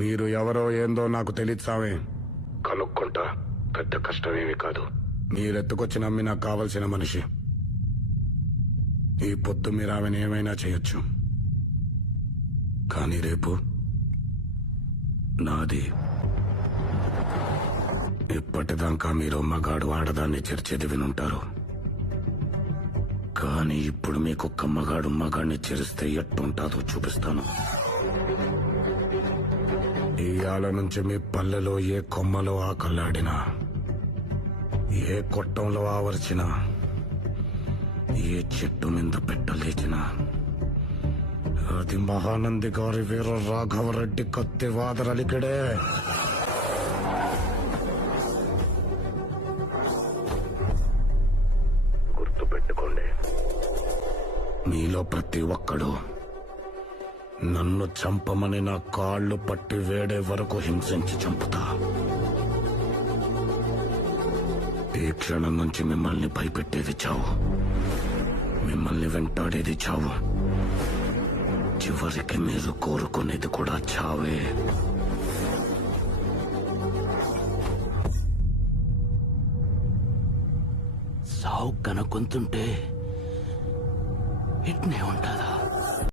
మీరు ఎవరో ఏందో నాకు తెలియచావే కనుక్కుంటా. పెద్ద కష్టమేమి కాదు. మీరెత్తుకొచ్చి నమ్మి నాకు కావలసిన మనిషి. ఈ పొద్దు మీరు ఆమెను ఏమైనా చేయొచ్చు, కానీ రేపు నాది. ఇప్పటిదాకా మీరు మగాడు ఆడదాన్ని చర్చేది వినుంటారు, కానీ ఇప్పుడు మీకు ఒక్క మగాడు మగాడిని చెరిస్తే ఎట్టుంటాదో చూపిస్తాను. ఇయాల నుంచి మీ పల్లెలో ఏ కొమ్మలో ఆకల్లాడినా, ఏ కొట్టంలో ఆవర్చినా, ఏ చెట్టు మీద పెట్టలేచినా అది మహానంది గారి వీర రాఘవరెడ్డి కత్తి వాదరలికడే. గుర్తుపెట్టుకోండి, మీలో ప్రతి ఒక్కడు నన్ను చంపమని నా కాళ్ళు పట్టి వేడే వరకు హింసించి చంపుతా. ఈ క్షణం నుంచి మిమ్మల్ని భయపెట్టేది చావు, మిమ్మల్ని వెంటాడేది చావు, చివరికి మీరు కోరుకునేది కూడా చావే. సావు కనుక్కుంటుంటే ఇట్నే ఉంటుందా?